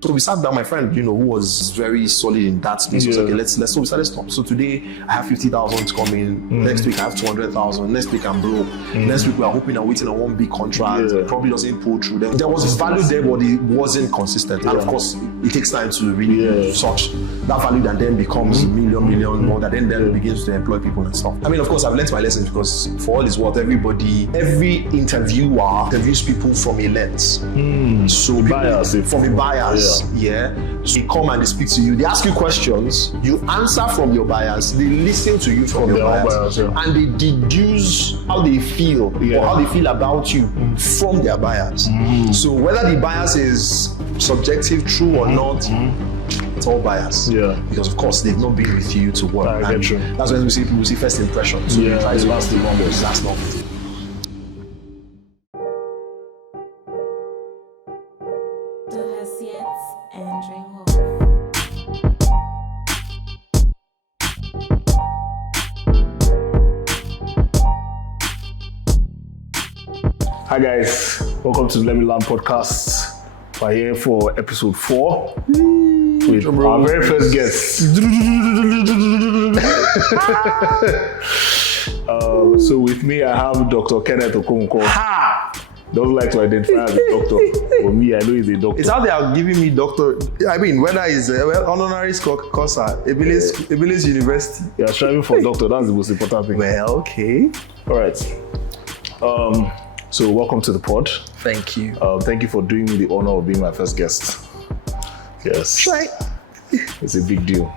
So we sat down, my friend, who was very solid in that space, was okay, let's so we started stop. So today I have 50,000 coming, next week I have 200,000, next week I'm broke, next week we are hoping and waiting on one big contract, it probably doesn't pull through. There was value there, but it wasn't consistent. And of course, it takes time to really search that value that then becomes million more, that then begins to employ people and stuff. I mean, of course, I've learned my lessons because for all is worth, every interviewer interviews people from a lens. So from a bias. Yeah. So they come and they speak to you. They ask you questions. You answer from your bias. They listen to you from your bias. And they deduce how they feel or how they feel about you from their bias. So whether the bias is subjective, true or not, it's all bias. Because of course they've not been with you to work. That's when we see people see first impression. So you try to last the longest. That's not. Hi guys, welcome to the Let Me Learn podcast. We're here for episode 4 with our very first guest. So with me I have Dr. Kenneth Okonkwo. Doesn't like to identify as a doctor. For me, I know he's a doctor. It's how they are giving me doctor. I mean, whether it's honorary course at Ebele's University. Yeah, striving for doctor. That's the most important thing. Well, okay. All right. So welcome to the pod. Thank you. Thank you for doing me the honor of being my first guest. Yes. Right. It's a big deal.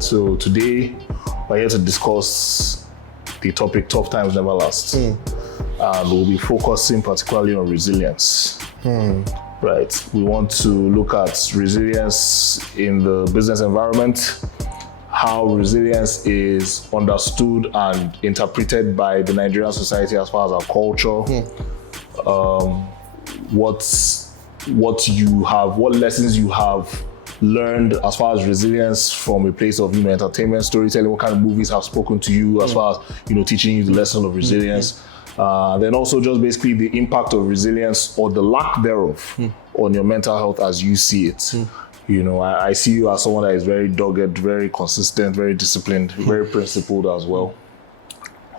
So today we're here to discuss the topic "Tough Times Never Last," and we'll be focusing particularly on resilience. Right. We want to look at resilience in the business environment, how resilience is understood and interpreted by the Nigerian society as far as our culture, what lessons you have learned as far as resilience from a place of entertainment, storytelling, what kind of movies have spoken to you as far as teaching you the lesson of resilience. Then also just basically the impact of resilience or the lack thereof on your mental health as you see it. I see you as someone that is very dogged, very consistent, very disciplined, very principled as well.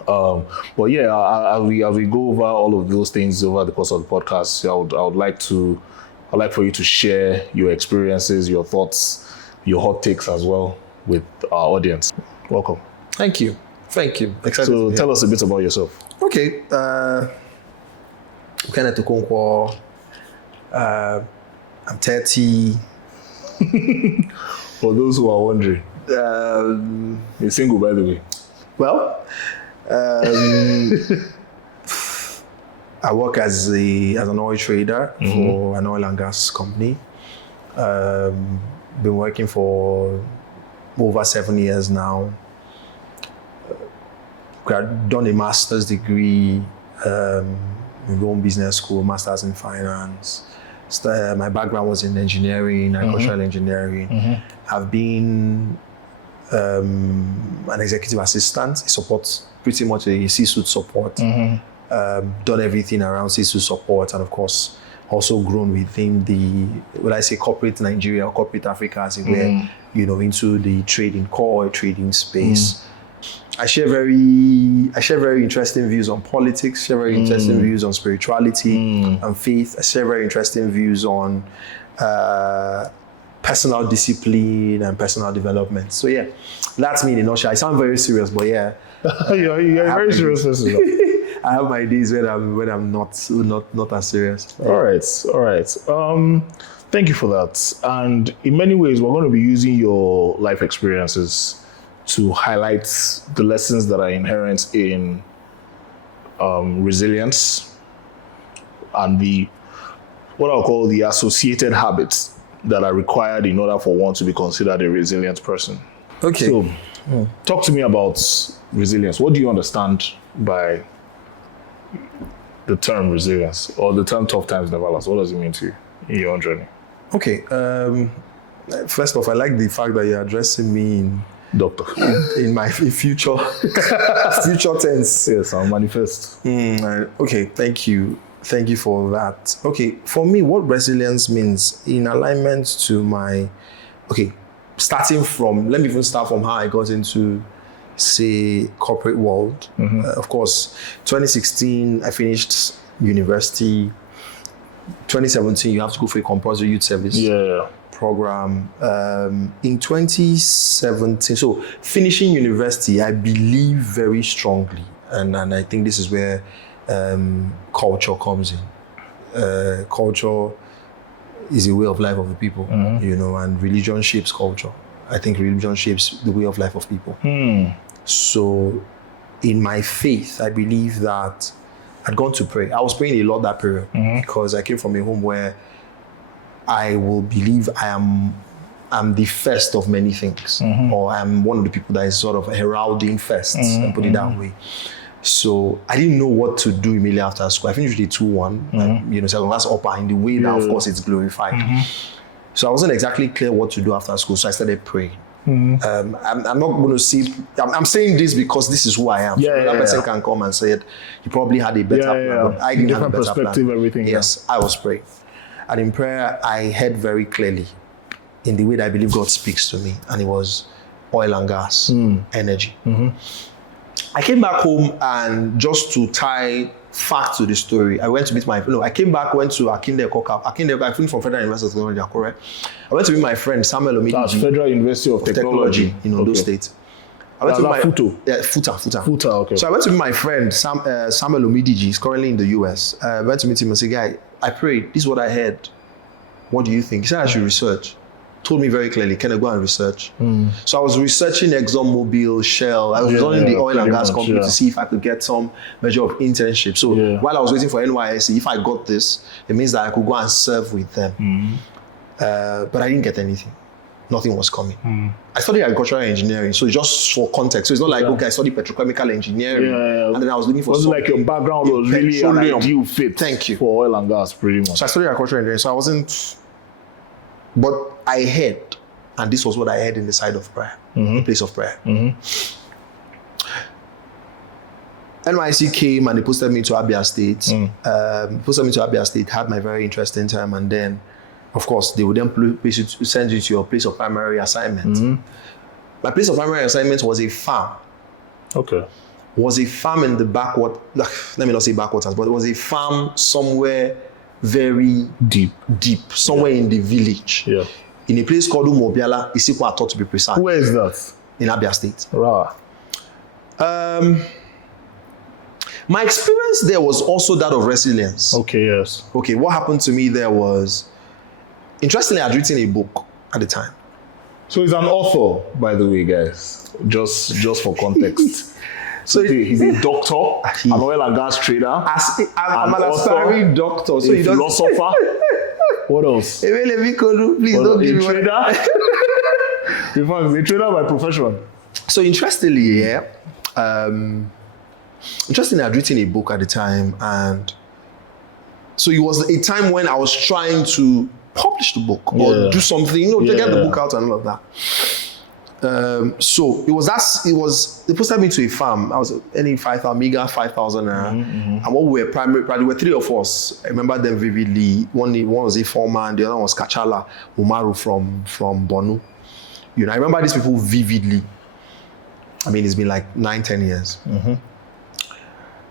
But yeah, as we go over all of those things over the course of the podcast, I would like for you to share your experiences, your thoughts, your hot takes as well with our audience. Welcome. Thank you. Excited. So tell us a bit about yourself. Okay. Kenneth Okonkwo. I'm 30. For those who are wondering, you're single, by the way. Well, I work as an oil trader for an oil and gas company. Been working for over 7 years now. I've done a master's degree in Rome Business School, master's in finance. My background was in engineering, agricultural engineering. I've been an executive assistant, pretty much a C-suite support. Done everything around C-suite support, and of course, also grown within the, corporate Nigeria or corporate Africa, as it were, into the core trading space. I share very interesting views on politics, share very interesting views on spirituality and faith. I share very interesting views on personal discipline and personal development. So yeah, that's me in a nutshell. I sound very serious, but yeah. You're very serious person. I have my days when I'm not as serious. All right. Thank you for that. And in many ways, we're going to be using your life experiences to highlight the lessons that are inherent in resilience and what I'll call the associated habits that are required in order for one to be considered a resilient person. Okay. So, talk to me about resilience. What do you understand by the term resilience or the term tough times never last? What does it mean to you in your own journey? Okay. First off, I like the fact that you're addressing me in doctor in my future tense. Yes, I'll manifest. Okay, thank you. Thank you for that. Okay, for me, what resilience means in alignment to my, starting from, let me even start from how I got into, say, corporate world. Of course, 2016, I finished university. 2017, you have to go for a compulsory youth service program. In 2017, so finishing university, I believe very strongly, and I think this is where culture comes in. Culture is a way of life of the people, and religion shapes culture. I think religion shapes the way of life of people. So in my faith, I believe that I'd gone to pray. I was praying a lot that period because I came from a home where I will believe I'm the first of many things, or I'm one of the people that is sort of heralding first, and put it that way. So I didn't know what to do immediately after school. I finished with a 2-1, second class upper, in the way that, of course, it's glorified. So I wasn't exactly clear what to do after school, so I started praying. I'm not going to see. I'm saying this because this is who I am. That person can come and say it. He probably had a better plan, but I didn't have a better perspective, plan. Everything. Yes, I was praying, and in prayer, I heard very clearly, in the way that I believe God speaks to me, and it was oil and gas, energy. I came back home, and just to tie fact to the story, I went to meet I came back, went to Akinde Kokap. I finished from Federal University of Technology, Akure. I went to meet my friend Samuel Omidiji. That's Federal University of Technology in Ondo State. I went to my Futo. Yeah, Futa. Futa, okay. So I went to meet my friend Samuel Omidiji. He's currently in the US. I went to meet him and said, "Guy, I prayed. This is what I heard. What do you think?" He said, "I should research." Told me very clearly, "Can I go and research?" So I was researching ExxonMobil, Shell. I was running the oil and gas company to see if I could get some measure of internship. So while I was waiting for NYSC, if I got this, it means that I could go and serve with them. But I didn't get anything. Nothing was coming. I studied agricultural engineering, so just for context. So it's not like, I studied petrochemical engineering, and then I was looking for something. Like your background was really an ideal fit. Thank you. For oil and gas, pretty much. So I studied agricultural engineering, so I wasn't. But I heard, and this was what I heard in the side of prayer, the place of prayer. NYC came and they posted me to Abia State. Had my very interesting time, and then, of course, they would then send you to your place of primary assignment. My place of primary assignment was a farm. Okay. Was a farm in the backward. Let me not say backwaters, but it was a farm somewhere very deep, somewhere in the village. Yeah. In a place called Umobiala, Isikwa, thought to be precise. Where is that? In Abia State. Right. My experience there was also that of resilience. Okay, yes. Okay, what happened to me there was, interestingly, I'd written a book at the time. So he's an author, by the way, guys. Just for context. So he's a doctor, an oil and gas trader, I'm an aspiring doctor, so a philosopher. What else? Ebele, please don't give me trader. In fact, he's a trader by profession. So interestingly, I'd written a book at the time, and so it was a time when I was trying to publish the book or do something, to get the book out and all of that. So they posted me to a farm. I was earning 5,000 and what we were there were three of us. I remember them vividly. One was a foreman, the other one was Kachala Umaru from Borno. I remember these people vividly. I mean, it's been like 9-10 years.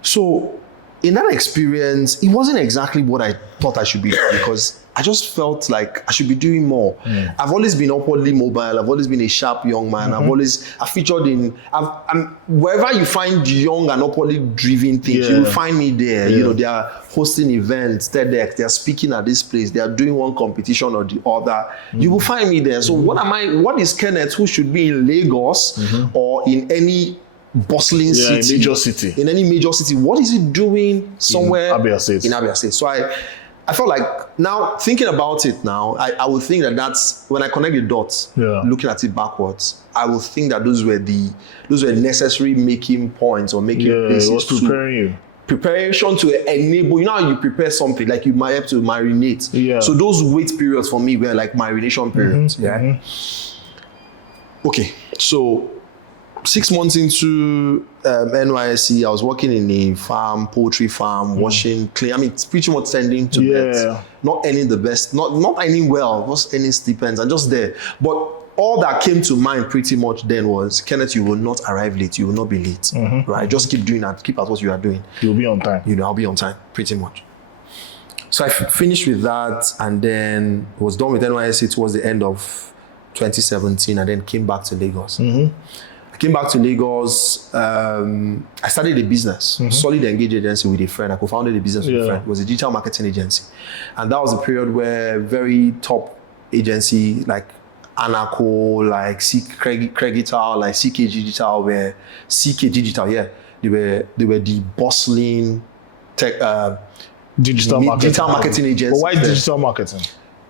So in that experience, it wasn't exactly what I thought I should be doing, because I just felt like I should be doing more. I've always been upwardly mobile. I've always been a sharp young man. I featured I'm wherever you find young and upwardly driven things, you will find me there. They are hosting events, TEDx, they are speaking at this place, they are doing one competition or the other. You will find me there. So what is Kenneth, who should be in Lagos or in any bustling city? In any major city. What is he doing somewhere in Abia State? So I felt like, now thinking about it now, I would think that's when I connect the dots, looking at it backwards, I would think that those were necessary making points or making places. It was preparing you. Preparation to enable, how you prepare something, like you might have to marinate. So those wait periods for me were like marination periods. Okay, so 6 months into NYSC, I was working in a farm, poultry farm, washing, clean. I mean, it's pretty much tending to pets. Not earning the best, not earning well, just earning stipends and just there. But all that came to mind pretty much then was, Kenneth, you will not arrive late. You will not be late, right? Just keep doing that. Keep at what you are doing. You'll be on time. You know, I'll be on time, pretty much. So I finished with that and then was done with NYSC towards the end of 2017 and then came back to Lagos. I came back to Lagos. I started a business, solid engaged agency with a friend. I co-founded a business with a friend. It was a digital marketing agency. And that was a period where very top agency like Anaco, like Credital, like CK Digital, they were the bustling tech digital marketing agency. But why digital marketing?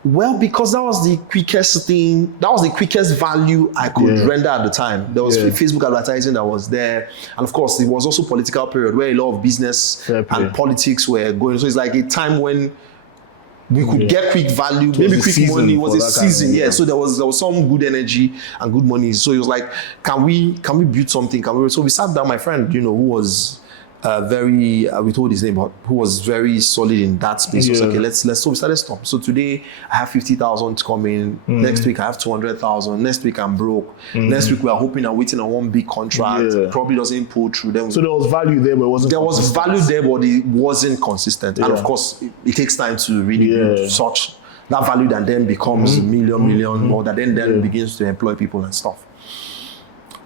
Well, because that was the quickest thing, that was the quickest value I could render at the time. There was Facebook advertising that was there. And of course, it was also political period where a lot of business and politics were going. So it's like a time when we could get quick value, maybe quick money. It was a season, So there was some good energy and good money. So it was like, can we build something? So we sat down, my friend, who was we told his name, but who was very solid in that space. So okay, let's. So we started stop. So today I have 50,000 coming. Next week I have 200,000. Next week I'm broke. Next week we are hoping and waiting on one big contract. Probably doesn't pull through. Then so there was value there, but it wasn't. There was value there, but it wasn't consistent. And of course, it takes time to really build such that value that then becomes million more. That then begins to employ people and stuff.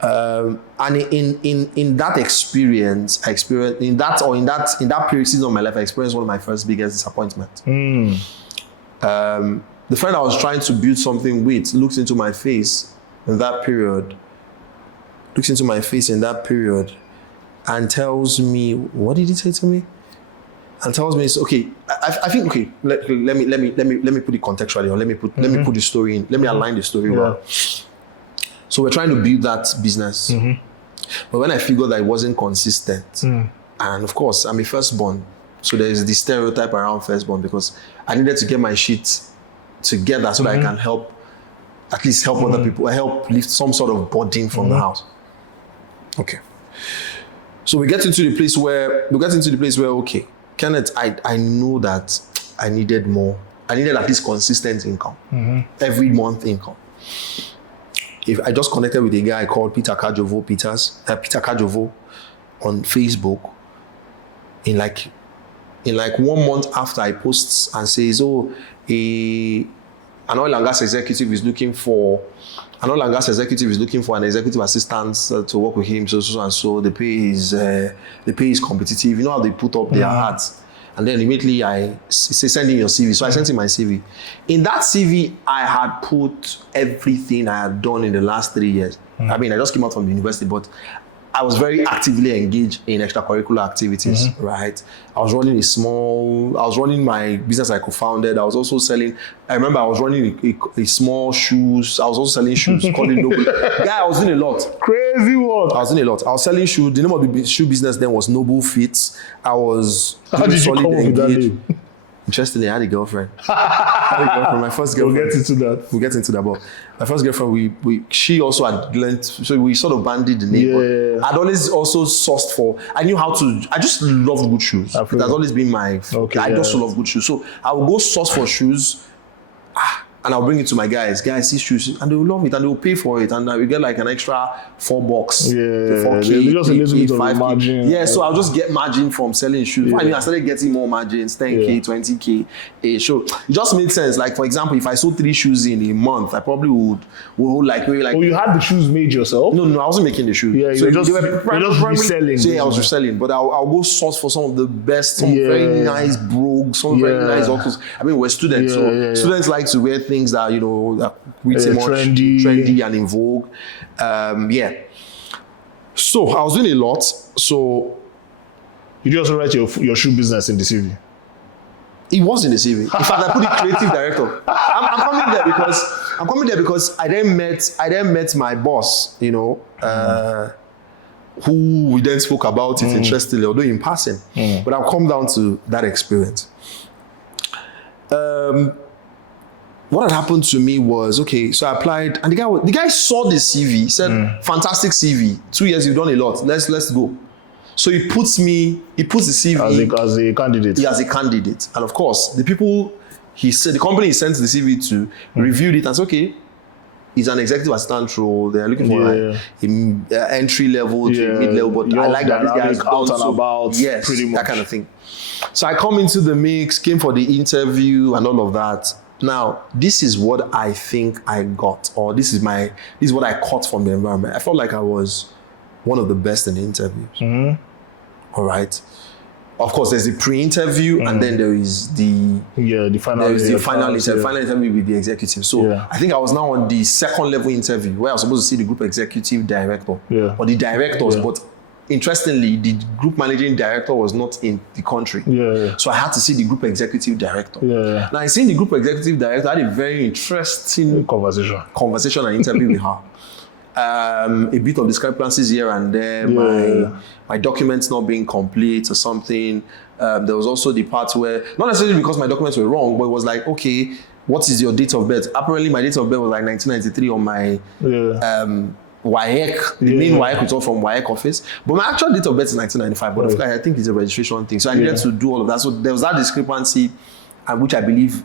And in that experience, in that period season of my life, I experienced one of my first biggest disappointments. The friend I was trying to build something with looks into my face in that period, and tells me, what did he say to me? And tells me, okay, I think, okay, let me put it contextually, or let me put the story in, let me align the story well. So we're trying to build that business. But when I figured that it wasn't consistent, and of course, I'm a firstborn, so there's this stereotype around firstborn because I needed to get my shit together so that I can at least help other people, help lift some sort of burden from the house. Okay. So we get into the place where, okay, Kenneth, I know that I needed more. I needed at least consistent income, every month income. If I just connected with a guy called Peter Kajovo on Facebook in like 1 month after I post and says, an oil and gas executive is looking for an executive assistant to work with him, so the pay is competitive. You know how they put up their ads. And then immediately I say, send in your CV. So I sent in my CV. In that CV, I had put everything I had done in the last 3 years. I mean, I just came out from the university, but I was very actively engaged in extracurricular activities, right? I was running my business I co-founded. I was also selling, I remember I was running a small shoes. I was also selling shoes, called Noble. Yeah, I was doing a lot. Crazy work. I was doing a lot. I was selling shoes. The name of the shoe business then was Noble Fits. I was How did you come up with that name? Interestingly, I had a girlfriend. My first girlfriend. We'll get into that. But my first girlfriend, she also had learned, so we sort of banded the name. But I'd always also sourced for, I just loved good shoes. It has always been I just love good shoes. So I would go source for shoes, and I'll bring it to my guys. Guys, see shoes, and they will love it, and they will pay for it, and we get like an extra $4, 4K, just a little bit of margin. Yeah, so I'll just get margin from selling shoes. I mean, I started getting more margins, 10K, 20K. So it just made sense. Like for example, if I sold 3 shoes in a month, I probably would maybe like. Oh, you had the shoes made yourself? No, I wasn't making the shoes. Yeah, so you're just reselling. So yeah, I was reselling, but I'll go source for some of the best, some very nice brogues, some very nice outfits. I mean, we're students, students like to wear things that that pretty much trendy and in vogue. So I was doing a lot. So you just write your shoe business in the CV. It was in the CV. In fact, I put it creative director. I'm coming there because I then met my boss. Who we then spoke about it interestingly, although in passing. But I'll come down to that experience. what had happened to me was, okay, so I applied, and the guy saw the CV, said, fantastic CV, 2 years, you've done a lot, let's go. So he puts the CV as a candidate. Yeah, as a candidate. And of course, the people the company he sent the CV to reviewed it and said, okay, he's an executive assistant role. They're looking for an entry level to mid level, but I like that this guy has done so. About, yes, pretty much. That kind of thing. So I come into the mix, came for the interview and all of that. Now, this is what I think I got, or this is what I caught from the environment. I felt like I was one of the best in the interviews. All right. Of course, there's the pre-interview, and then there is the final interview with the executive. So I think I was now on the second level interview where I was supposed to see the group executive director or the directors, but interestingly, the group managing director was not in the country. So I had to see the group executive director. Now, in seeing the group executive director, I had a very interesting conversation and interview with her. A bit of discrepancies here and there, my documents not being complete or something. There was also the part where, not necessarily because my documents were wrong, but it was like, okay, what is your date of birth? Apparently my date of birth was like 1993 on my WAEC, the main WAEC was all from WAEC office. But my actual date of birth is 1995, but of course, I think it's a registration thing. So I needed to do all of that. So there was that discrepancy, which I believe,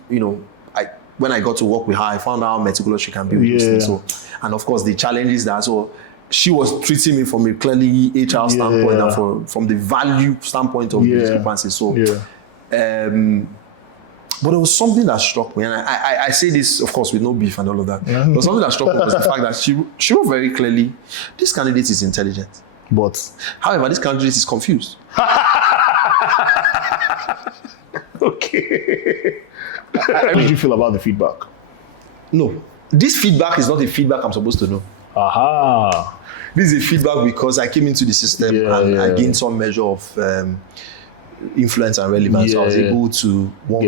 when I got to work with her, I found out how meticulous she can be with these things. So, and of course, the challenges that she was treating me from a clearly HR standpoint and from the value standpoint of the discrepancy. So, but there was something that struck me, and I say this, of course, with no beef and all of that. But something that struck me was the fact that she wrote very clearly, this candidate is intelligent. But, however, this candidate is confused. Okay. How did you feel about the feedback? No. This feedback is not a feedback I'm supposed to know. Aha. This is a feedback because I came into the system and I gained some measure of influence and relevance. So I was able to one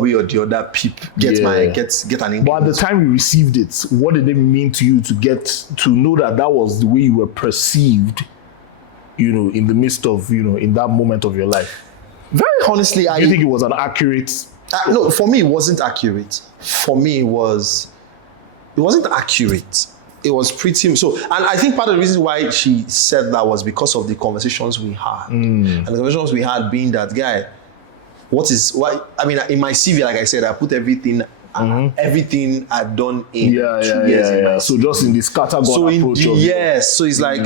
way or the other get an income. But at the time you received it, what did it mean to you to get to know that was the way you were perceived, in the midst of, in that moment of your life? Very honestly, Do you think it was an accurate? No, for me, it wasn't accurate. For me, it wasn't accurate. It was pretty, and I think part of the reason why she said that was because of the conversations we had. And the conversations we had being that, guy, in my CV, like I said, I put everything I'd done in 2 years in my CV. So just in the scattergun approach. So it's like,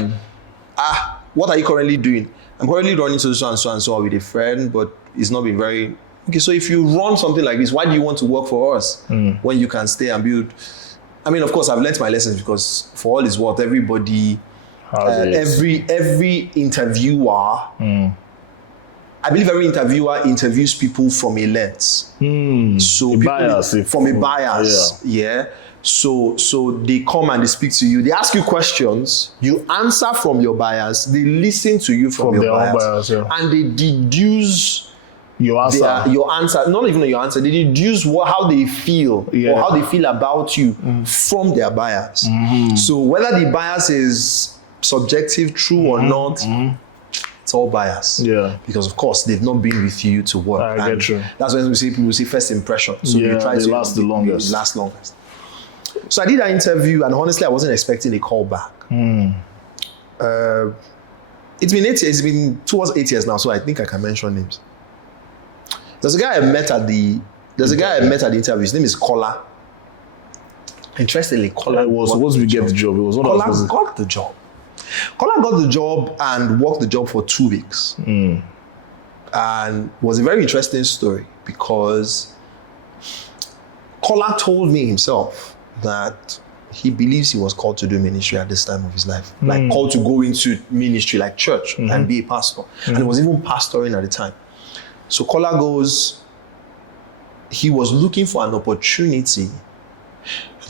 what are you currently doing? I'm currently running so and so with a friend, but it's not been very... Okay, so if you run something like this, why do you want to work for us when you can stay and build? I mean, of course, I've learned my lessons because for all it's worth, everybody, every interviewer, I believe every interviewer interviews people from a lens. So from a bias, So they come and they speak to you. They ask you questions. You answer from your bias. They listen to you from your bias. And they deduce your answer. Not even your answer. They deduce how they feel or how they feel about you from their bias. So whether the bias is subjective, true or not, it's all bias. Because of course they've not been with you to work. I get you. That's when people say first impression. So you try to last the longest. So I did that interview, and honestly, I wasn't expecting a call back. It's been 8 years. It's been towards 8 years now, so I think I can mention names. There's a guy I met at the interview. His name is Kola. Interestingly, Kola was supposed to get the job. Kola got the job. Kola got the job and worked the job for 2 weeks. And it was a very interesting story because Kola told me himself that he believes he was called to do ministry at this time of his life. Like called to go into ministry like church and be a pastor. And he was even pastoring at the time. So Kola goes, he was looking for an opportunity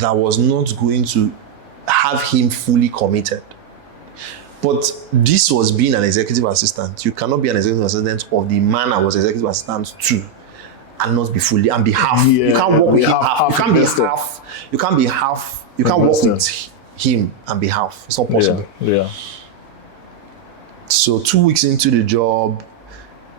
that was not going to have him fully committed. But this was being an executive assistant. You cannot be an executive assistant of the man I was executive assistant to and not be fully and be half. You can't work with half. You can't be half. You can't be half. You can't work with him and be half. It's not possible. Yeah. So 2 weeks into the job,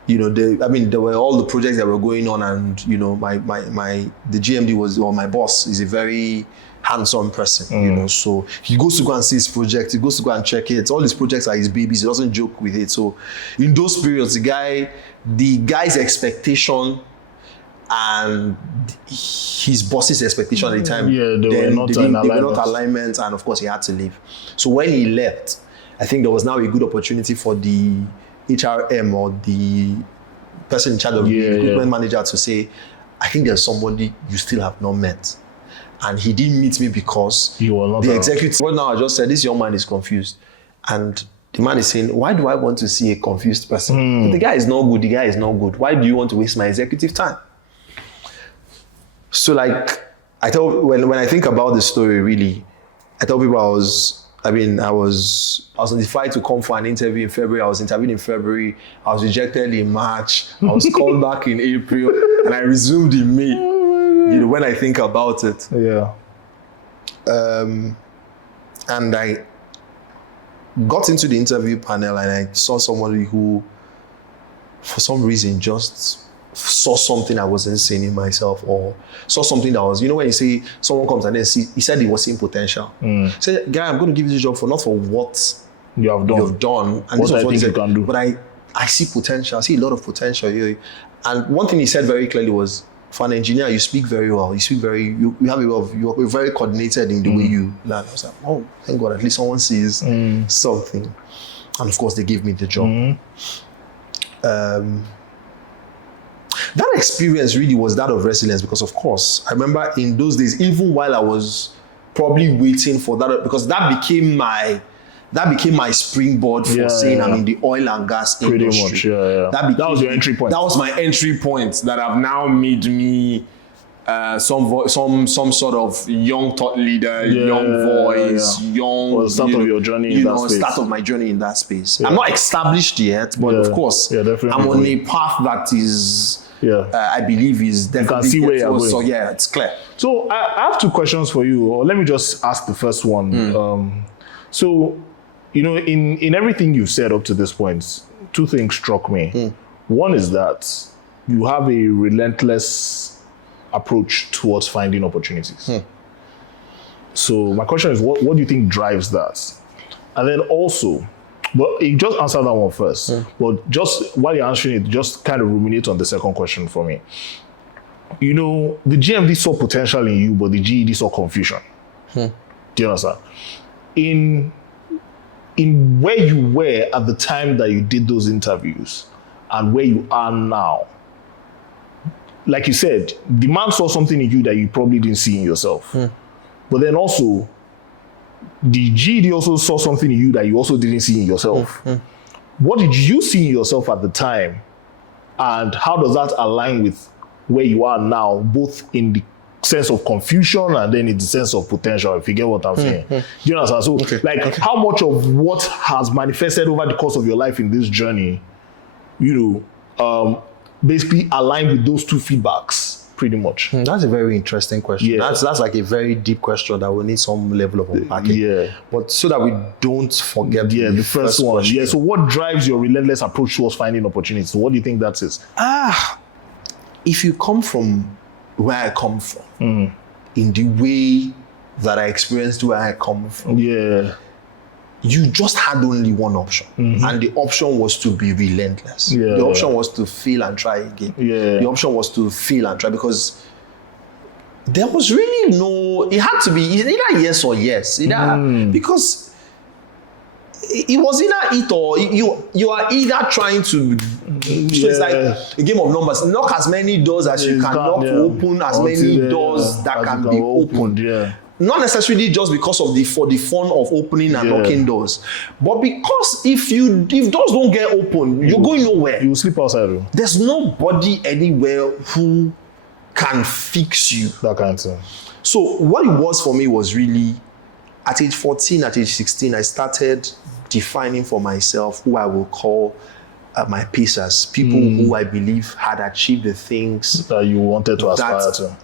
there were all the projects that were going on, and the GMD or my boss is a very hands-on person, so he goes to go and see his project, he goes to go and check it. All his projects are his babies, he doesn't joke with it. So in those periods, the guy's expectation and his boss's expectation at the time, they were not in alignment, and of course he had to leave. So when he left, I think there was now a good opportunity for the HRM or the person in charge of the recruitment manager to say, I think there's somebody you still have not met. And he didn't meet me because the executive. Well, now I just said, this young man is confused. And the man is saying, why do I want to see a confused person? The guy is not good. The guy is not good. Why do you want to waste my executive time? So I tell, when I think about the story, really, I tell people I was notified to come for an interview in February. I was interviewed in February. I was rejected in March. I was called back in April, and I resumed in May. When I think about it. Yeah. And I got into the interview panel, and I saw somebody who, for some reason, just saw something I wasn't seeing in myself, or saw something that was, when you say someone comes and then he said he was seeing potential. He said, guy, I'm going to give you this job not for what you have done. And what I think you can do. But I see potential. I see a lot of potential here. And one thing he said very clearly was, for an engineer, you speak very well. You speak you have a way of, you're very coordinated in the way you learn. I was like, oh, thank God, at least someone sees something. And of course, they gave me the job. That experience really was that of resilience, because of course, I remember in those days, even while I was probably waiting for that, because that became my springboard for saying I'm in the oil and gas industry. Pretty much, yeah. That was your entry point. That was my entry point that have now made me some sort of young thought leader, young voice, young. Start of your journey in that space. Start of my journey in that space. I'm not established yet, but of course, I'm on a path that is. I believe is definitely. You can see where you're going. So it's clear. So I have two questions for you. Or let me just ask the first one. So, in everything you've said up to this point, two things struck me. One is that you have a relentless approach towards finding opportunities. So my question is, what do you think drives that? And then also, but you just answer that one first. But just while you're answering it, just kind of ruminate on the second question for me. The GMD saw potential in you, but the GED saw confusion. Do you understand? In where you were at the time that you did those interviews and where you are now, like you said, the man saw something in you that you probably didn't see in yourself. But then also, the GED also saw something in you that you also didn't see in yourself. What did you see in yourself at the time? And how does that align with where you are now, both in the sense of confusion and then in the sense of potential, if you get what I'm saying? Do you understand? So, how much of what has manifested over the course of your life in this journey, basically aligned with those two feedbacks? Pretty much. That's a very interesting question. That's like a very deep question that will need some level of unpacking. But so that we don't forget the first one. Question. So what drives your relentless approach towards finding opportunities? What do you think that is? If you come from where I come from, in the way that I experienced where I come from, you just had only one option. And the option was to be relentless. The option was to fail and try again. The option was to fail and try, because there was really it had to be either yes or yes. Because it was either it or you are either trying to. So it's like a game of numbers. Knock as many doors as you can knock, open as many doors that can be opened. Not necessarily just because of for the fun of opening and knocking doors, but because if doors don't get open, you're going nowhere. You will sleep outside. There's nobody anywhere who can fix you. That kind of thing. So what it was for me was really, at age 14, at age 16, I started defining for myself who I will call my pacers, people who I believe had achieved the things that you wanted to aspire to.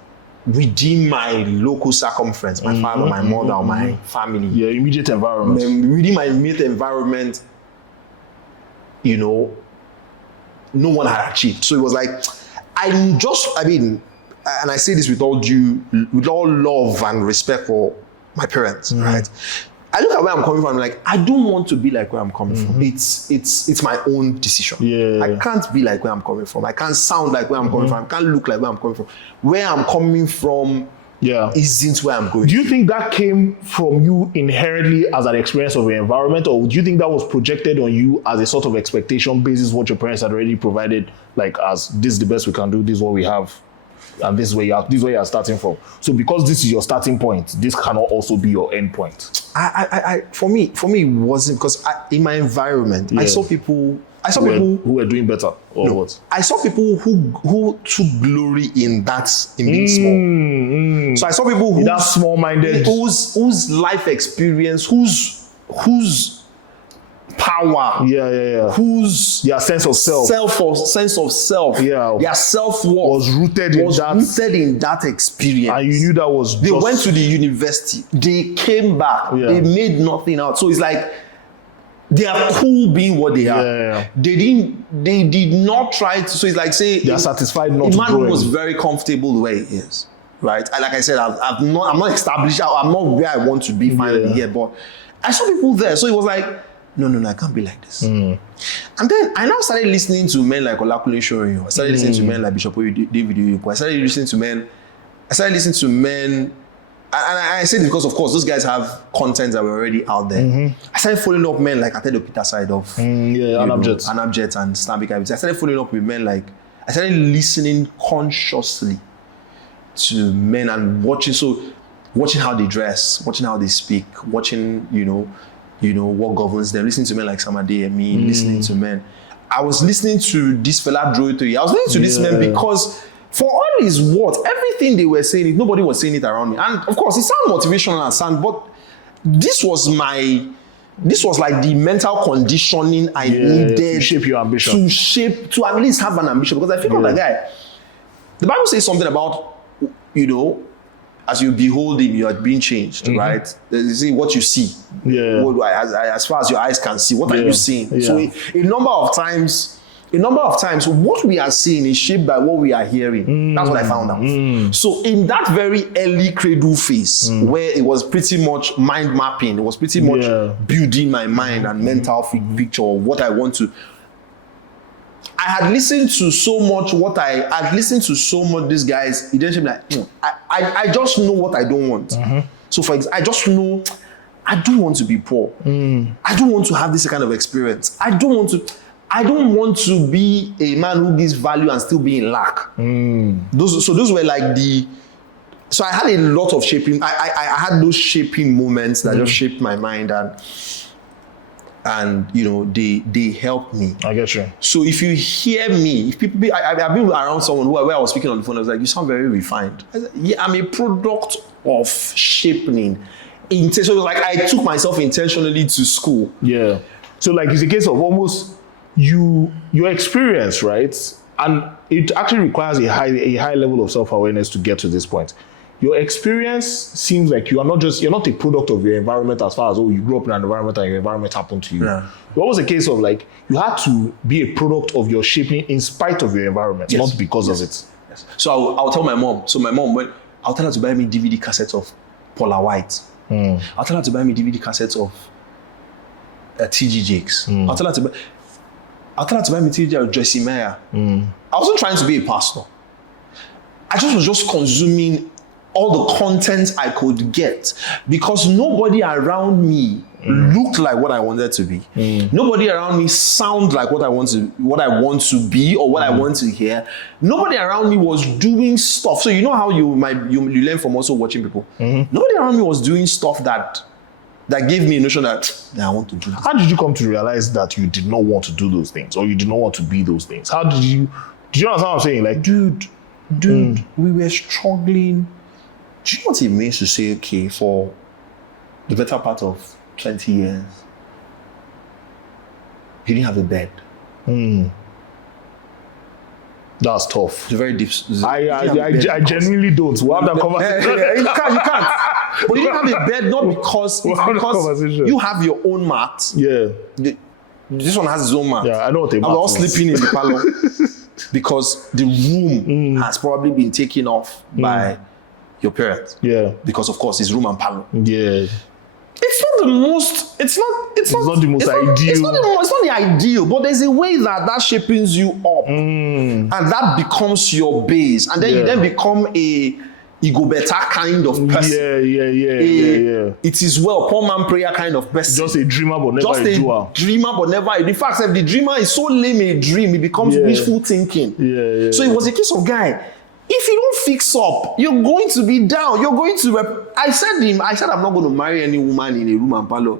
Within my local circumference, my father, my mother, or my family. Your immediate environment. Within my immediate environment, no one had achieved. So it was like, and I say this with all love and respect for my parents, right? I look at where I'm coming from, I'm like, I don't want to be like where I'm coming from. It's my own decision. Yeah. I can't be like where I'm coming from. I can't sound like where I'm coming from. I can't look like where I'm coming from. Where I'm coming from isn't where I'm going. Do you think that came from you inherently as an experience of your environment, or do you think that was projected on you as a sort of expectation basis what your parents had already provided, like as this is the best we can do, this is what we have, and this is where you are starting from? So because this is your starting point, this cannot also be your end point. For me, it wasn't, because in my environment, I saw people who were doing better, or what? I saw people who took glory in being small. So I saw people who that small-minded, whose life experience, whose power, whose their sense of self, their self-worth was rooted in that experience. And you knew that was they went to the university, they came back, they made nothing out. So it's like they are cool being what they are. They did not try to. So it's like, say they are satisfied not to grow. The man was very comfortable the way he is, right? And like I said, I'm not established. I'm not where I want to be finally yet, but I saw people there. So it was like, no, I can't be like this. And then I now started listening to men like Olakule Shorin. I started listening to men like Bishop David Uyoko. I started listening to men. And I say this because, of course, those guys have content that were already out there. I started following up men like Atedo Peter side of Anabjet and Stanbic IBTC. I started following up with men like, I started listening consciously to men and watching how they dress, watching how they speak, watching, what governs them, listening to men like Samade and me, listening to men. I was listening to this fella Droitoyi. I was listening to this man because for all his words, everything they were saying, nobody was saying it around me. And of course, it sounds motivational, but this was like the mental conditioning I needed to shape your ambition. To at least have an ambition. Because I feel like that guy, the Bible says something about, as you behold him, you are being changed, right? You see what you see. As far as your eyes can see, what are you seeing? So a number of times, what we are seeing is shaped by what we are hearing. That's what I found out. So in that very early cradle phase, where it was pretty much mind mapping, it was pretty much building my mind and mental picture of what I want to. I had listened to so much these guys, eventually like, I just know what I don't want. So for example, I just know I don't want to be poor. I don't want to have this kind of experience. I don't want to be a man who gives value and still be in lack. Those were like so I had a lot of shaping. I had those shaping moments that just shaped my mind and they helped me. I get you. So if you hear me, if people I've been around someone where I was speaking on the phone, I was like, you sound very refined. I said, I'm a product of shaping. So it was like I took myself intentionally to school. Yeah. So like it's a case of almost your experience, right? And it actually requires a high level of self-awareness to get to this point. Your experience seems like you're not a product of your environment as far as you grew up in an environment and your environment happened to you. It was a case of like you had to be a product of your shaping in spite of your environment, not because of it. So I'll tell my mom. So my mom, I'll tell her to buy me DVD cassettes of Paula White. I'll tell her to buy me DVD cassettes of T.G. Jakes. I'll tell her to buy me TV of Joyce Meyer. I wasn't trying to be a pastor. I was just consuming all the content I could get because nobody around me looked like what I wanted to be. Nobody around me sounded like what I want to be or what I want to hear. Nobody around me was doing stuff. So you know how you learn from also watching people. Nobody around me was doing stuff that gave me a notion that I want to do this. How did you come to realize that you did not want to do those things or you did not want to be those things? How did you understand what I'm saying? Like, dude, we were struggling. Do you know what it means to say, okay, for the better part of 20 years, you didn't have a bed? That's tough. It's very deep. I genuinely don't. We'll have that conversation. You can't. But you didn't have a bed not because you have your own mat. Yeah. This one has his own mat. Yeah, I know what a and mat we're all is. sleeping in the parlor because the room has probably been taken off by your parents. Yeah. Because of course it's room and parlor. Yeah. It's not the most. It's not the most ideal. It's not the ideal. But there's a way that shapes you up, and that becomes your base, and then you then become a ego better kind of person. Yeah. It is well, poor man prayer kind of person. Just a dreamer, but never a doer. Dreamer, but never. In fact, if the dreamer is so lame in a dream, it becomes wishful thinking. Yeah. So it was a case of guy. If you don't fix up, you're going to be down. You're going to. I said I'm not going to marry any woman in a room and parlor.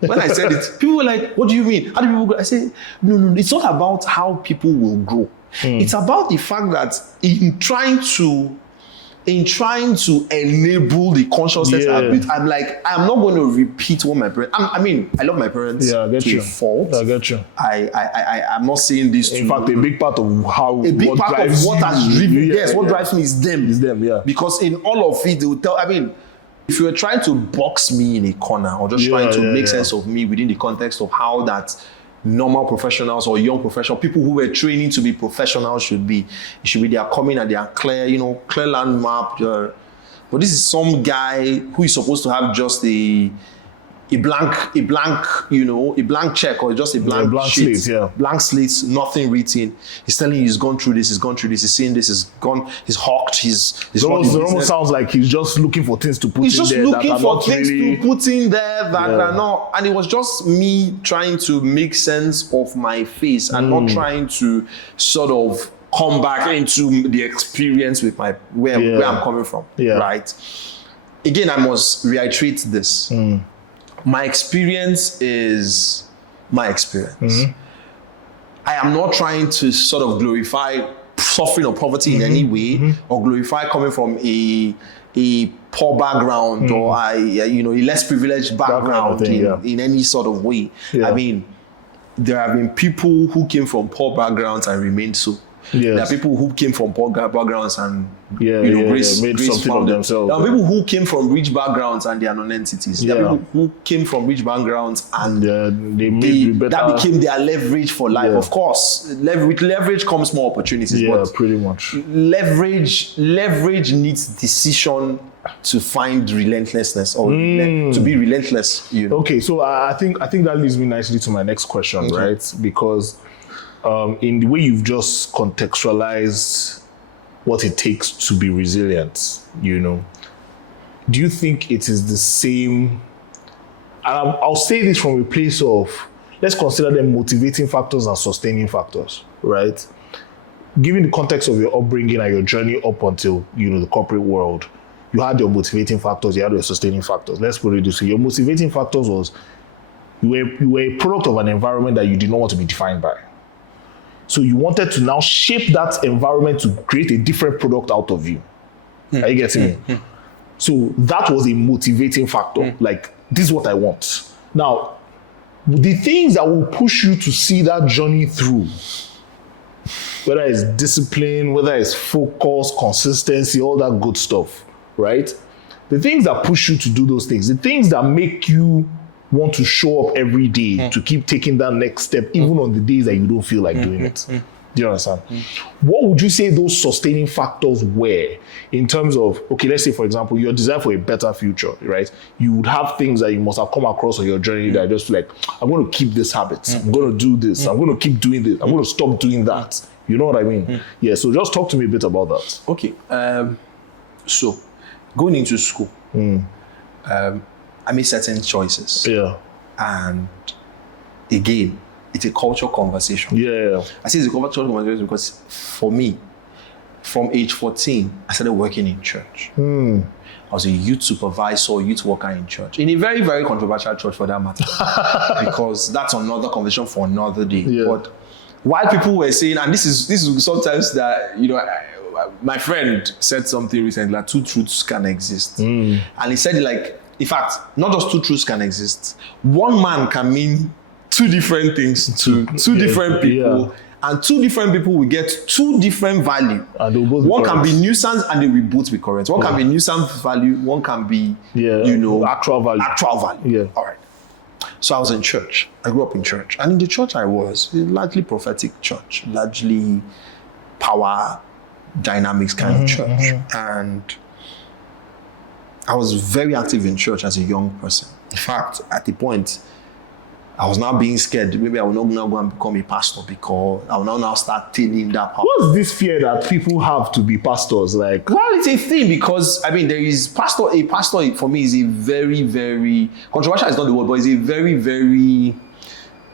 When I said it, people were like, "What do you mean? How do people grow?" I said, "No. It's not about how people will grow. It's about the fact that in trying to enable the consciousness I'm like, I'm not going to repeat what my parents. I mean, I love my parents to a fault. I get you. I'm not saying this. In fact, a big part of what has driven. Yes, what drives me is them. Yeah. Because in all of it, they will tell. I mean, if you were trying to box me in a corner or just trying to make sense of me within the context of how that normal professionals or young professionals, people who were training to be professionals should be. It should be they are coming and they are clear, clear land map. But this is some guy who is supposed to have just a blank, a blank check or just a blank sheet. Slate, blank slates, nothing written. He's telling you he's gone through this, he's seen this, he's hawked, he's it almost sounds like he's just looking for things to put in there. He's just looking for things to put in there that are not, and it was just me trying to make sense of my face and not trying to sort of come back into the experience with where I'm coming from, right? Again, I must reiterate this. My experience is my experience. I am not trying to sort of glorify suffering or poverty in any way, or glorify coming from a poor background or a less privileged background in any sort of way. I mean, there have been people who came from poor backgrounds and remained so. There are people who came from poor backgrounds and made something of themselves. There are people who came from rich backgrounds and they are non-entities. There are people who came from rich backgrounds and that became their leverage for life. Of course, with leverage comes more opportunities. But pretty much. Leverage needs decision to find relentlessness or to be relentless. Okay, so I think that leads me nicely to my next question, right? Because in the way you've just contextualized what it takes to be resilient, do you think it is the same? And I'll say this from a place of, let's consider them motivating factors and sustaining factors, right? Given the context of your upbringing and your journey up until, the corporate world, you had your motivating factors, you had your sustaining factors. Let's put it this way. Your motivating factors was you were a product of an environment that you did not want to be defined by. So you wanted to now shape that environment to create a different product out of you. Are you getting me? So that was a motivating factor. Like, this is what I want. Now, the things that will push you to see that journey through, whether it's discipline, whether it's focus, consistency, all that good stuff, right? The things that push you to do those things, the things that make you want to show up every day to keep taking that next step, even on the days that you don't feel like doing it. Do you understand? What would you say those sustaining factors were in terms of, okay, let's say, for example, your desire for a better future, right? You would have things that you must have come across on your journey that just feel like, I'm going to keep this habit. I'm going to do this. I'm going to keep doing this. I'm going to stop doing that. You know what I mean? Yeah, so just talk to me a bit about that. Okay. So, going into school, I made certain choices. Yeah. And again, it's a cultural conversation. Yeah. I say it's a cultural conversation because for me, from age 14, I started working in church. I was a youth supervisor, youth worker in church. In a very, very controversial church for that matter. Because that's another conversation for another day. Yeah. But while people were saying, and this is sometimes that, my friend said something recently, like 2 truths can exist. And he said it like, in fact, not just 2 truths can exist. One man can mean 2 different things to 2 different people, and 2 different people will get 2 different value. And one can be nuisance and they will both be correct. One can be nuisance value, one can be, actual value. Actual value. Yeah. All right. So I was in church. I grew up in church. And in the church I was, largely prophetic church, largely power dynamics kind of church. And I was very active in church as a young person. In fact, at the point, I was now being scared. Maybe I will not now go and become a pastor because I will now start tailing that power. What's this fear that people have to be pastors? Like, well, it's a thing because there is pastor. A pastor for me is a very, very controversial. Is not the word, but it's a very, very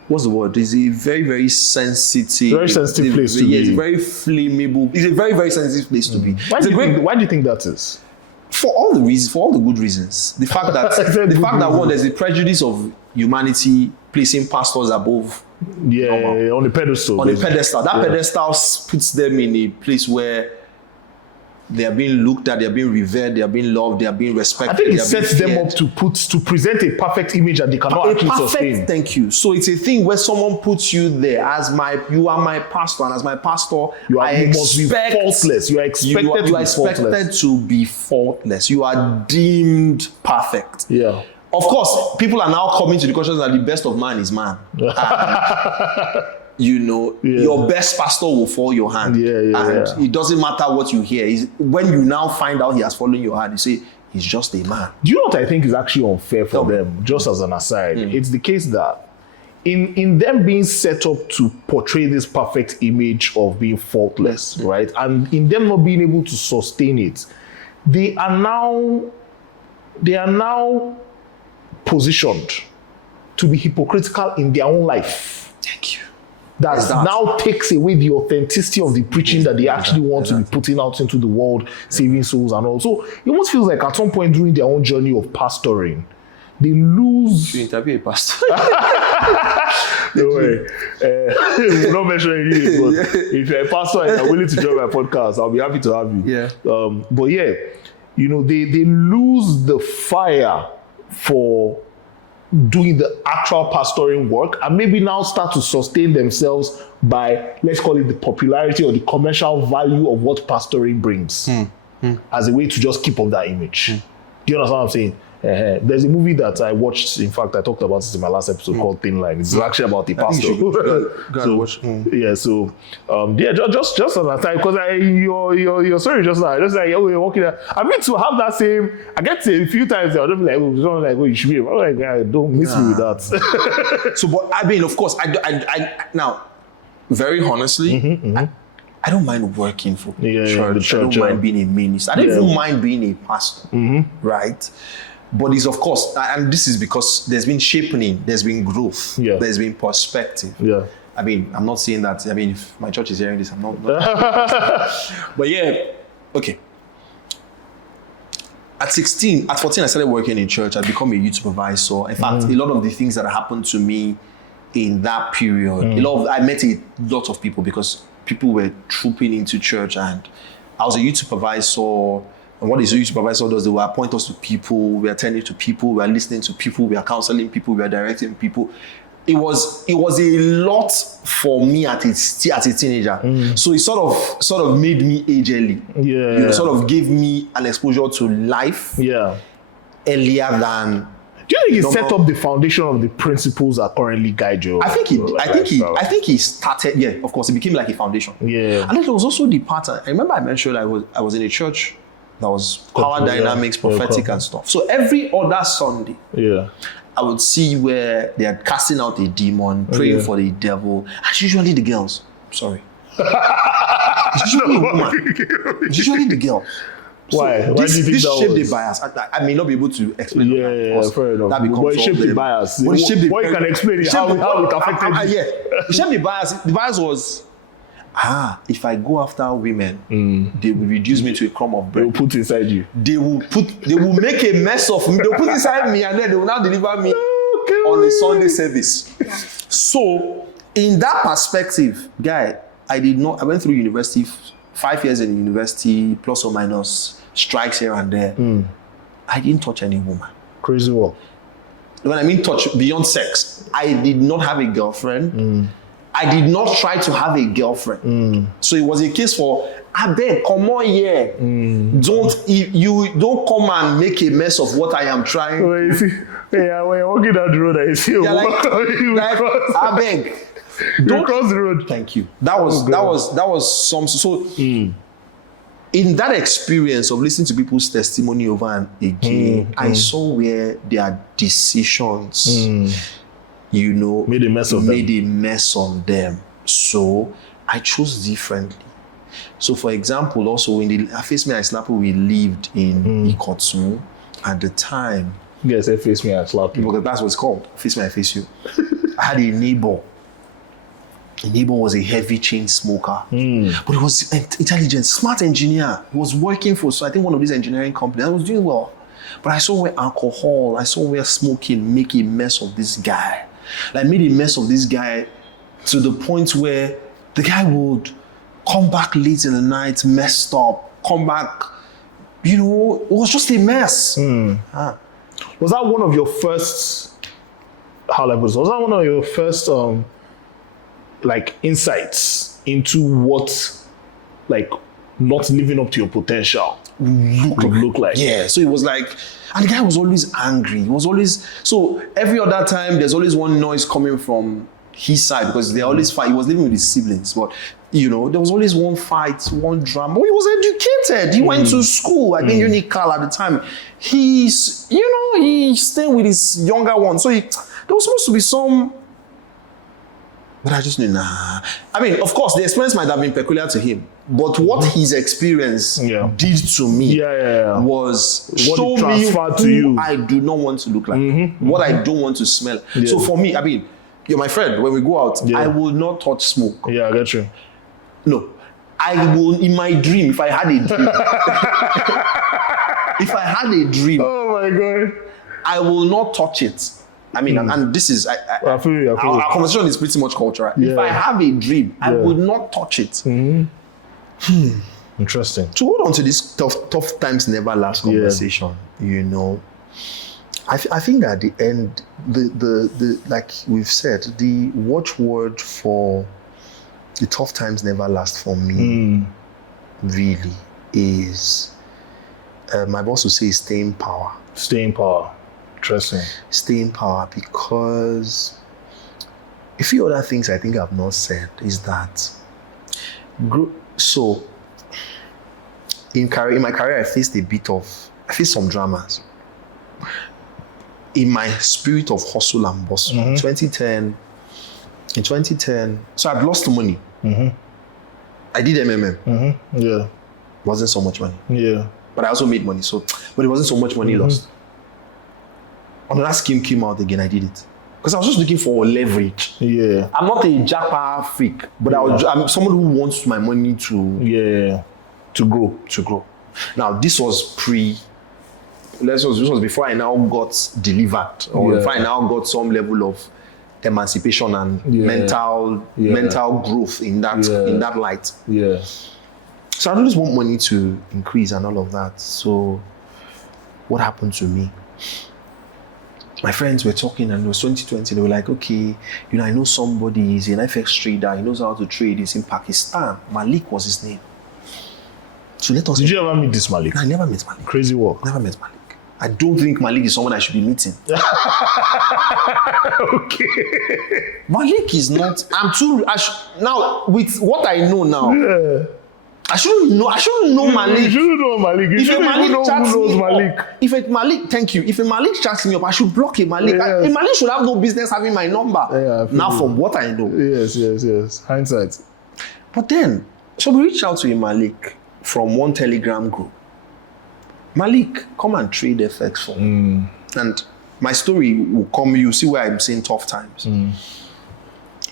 what's the word? It's a very, very sensitive. Very sensitive place to be. Yeah, it's very flammable. It's a very, very sensitive place to be. Why do you think that is? For all the reasons, for all the good reasons. The fact that one, there's a prejudice of humanity placing pastors above on a pedestal. On a pedestal. That pedestal puts them in a place where they are being looked at, they are being revered, they are being loved, they are being respected. I think it sets them up to present a perfect image that they cannot actually sustain. Thank you. So it's a thing where someone puts you there as you are my pastor, and as my pastor, you must be faultless. You are expected to be faultless. You are deemed perfect. Yeah. Of course, people are now coming to the conclusion that the best of man is man. Your best pastor will fall your hand. And it doesn't matter what you hear. When you now find out he has fallen your hand, you say, he's just a man. Do you know what I think is actually unfair for them? Just as an aside, it's the case that in them being set up to portray this perfect image of being faultless, right? And in them not being able to sustain it, they are now positioned to be hypocritical in their own life. Thank you. That now takes away the authenticity of the preaching that they actually want to be putting out into the world, saving souls and all. So it almost feels like at some point during their own journey of pastoring, they lose. You interview a pastor. Don't worry. We're not mentioning you, but if you're a pastor and you're willing to join my podcast, I'll be happy to have you. Yeah. But yeah, they lose the fire for doing the actual pastoring work, and maybe now start to sustain themselves by, let's call it, the popularity or the commercial value of what pastoring brings as a way to just keep up that image. Do you understand what I'm saying? There's a movie that I watched, in fact I talked about this in my last episode, called Thin Line. It's actually about the pastor. Just on that time, because your story just now, just like, you're walking there. I mean, to have that same, I get a few times I'll just be like, you should be, I'm like, don't miss me with that. So, but I mean, of course, I now, very honestly, I don't mind working for church. I don't mind being a minister. I don't even mind being a pastor, right? But it's, of course, and this is because there's been shaping, there's been growth, there's been perspective. I mean, I'm not saying that, I mean, if my church is hearing this, I'm not but yeah, okay. At 14, I started working in church. I become a youth supervisor. In fact, a lot of the things that happened to me in that period, I met a lot of people because people were trooping into church, and I was a youth supervisor. And what a youth supervisor does, they will appoint us to people, we are attending to people, we are listening to people, we are counseling people, we are directing people. It was a lot for me as a teenager. So it sort of made me age early. Sort of gave me an exposure to life earlier than. Do you think he set up the foundation of the principles that currently guide you? I think he started. Yeah, of course, it became like a foundation. Yeah, and then there was also the part. I remember I mentioned I was in a church that was power dynamics, prophetic and stuff. So every other Sunday, I would see where they are casting out a demon, praying for the devil. And usually the girls. Sorry, it's usually a woman. It's usually the girl. Why? So Why do you think that shaped was? the bias. I may not be able to explain that. Fair enough. That becomes but it shaped the bias. What you can explain is how it affected you. It shaped the bias. The bias was, if I go after women, they will reduce me to a crumb of bread. They will put inside you. They will make a mess of me. They will put inside me, and then they will now deliver me on a Sunday service. So, in that perspective, guy, I went through university, 5 years in university, plus or minus strikes here and there. I didn't touch any woman. Crazy work. When I mean touch, beyond sex, I did not have a girlfriend. I did not try to have a girlfriend. So it was a case for, I beg, come on here. You don't come and make a mess of what I am trying. Yeah, when you're walking down the road, I see a Yeah, woman like, coming, I beg. you cross the road. Thank you. That was some. So in that experience of listening to people's testimony over and again, I saw where their decisions, Made a mess of them. So I chose differently. So for example, also in the Face Me I Slap You, we lived in Ikotun at the time. You guys said Face Me I Slap You. Because that's what it's called. Face Me I Face You. I had a neighbor. The neighbor was a heavy chain smoker, but he was intelligent, smart engineer. He was working for, so I think one of these engineering companies. I was doing well, but I saw where alcohol, I saw where smoking make a mess of this guy. Like made a mess of this guy to the point where the guy would come back late in the night, messed up, come back. It was just a mess. Was that one of your first? Was that one of your first? Insights into what not living up to your potential look like. Yeah, so it was like, and the guy was always angry. He was always, so every other time there's always one noise coming from his side because they always fight. He was living with his siblings, but there was always one fight, one drama. But he was educated. He went to school, I think Unical at the time. He's staying with his younger one. So there was supposed to be some. But I just knew, nah. I mean, of course, the experience might have been peculiar to him, but what his experience did to me was show me who I do not want to look like, what I don't want to smell. Yeah. So for me, I mean, you're my friend. When we go out, I will not touch smoke. Yeah, I get you. No, I will, in my dream, if I had a dream, oh my God, I will not touch it. I mean, and this is, I feel you. Our conversation is pretty much cultural. Yeah. If I have a dream, I would not touch it. Interesting. To hold on to this tough times never last conversation, I think at the end, the like we've said, the watchword for the tough times never last for me really is, my boss would say, staying power. Staying power. Interesting. Stay in power, because a few other things I think I've not said is that so in my career I faced some dramas. In my spirit of hustle and bustle, in 2010, so I'd lost money. I did MMM. Yeah. Wasn't so much money. Yeah. But I also made money, but it wasn't so much money lost. Another scheme came out again, I did it. Because I was just looking for leverage. Yeah. I'm not a japa freak, but I'm someone who wants my money to grow. Now, this was this was before I now got delivered, or before I now got some level of emancipation and mental growth in that light. Yeah. So I don't just want money to increase and all of that. So what happened to me? My friends were talking, and it was 2020. They were like, okay, I know somebody, he's an FX trader, he knows how to trade, he's in Pakistan. Malik was his name. So let us. Did you ever meet this Malik? I never met Malik. Crazy work. Never met Malik. I don't think Malik is someone I should be meeting. Okay. Malik is not. Now, with what I know now, I shouldn't know Malik. You shouldn't know Malik. You shouldn't even know who knows Malik. If a Malik, thank you. If a Malik chats me up, I should block a Malik. Yes. A Malik should have no business having my number. Yeah, now, from what I know. Yes. Hindsight. But then, so we reached out to a Malik from one Telegram group. Malik, come and trade FX for me. And my story will come, you see where I'm saying tough times.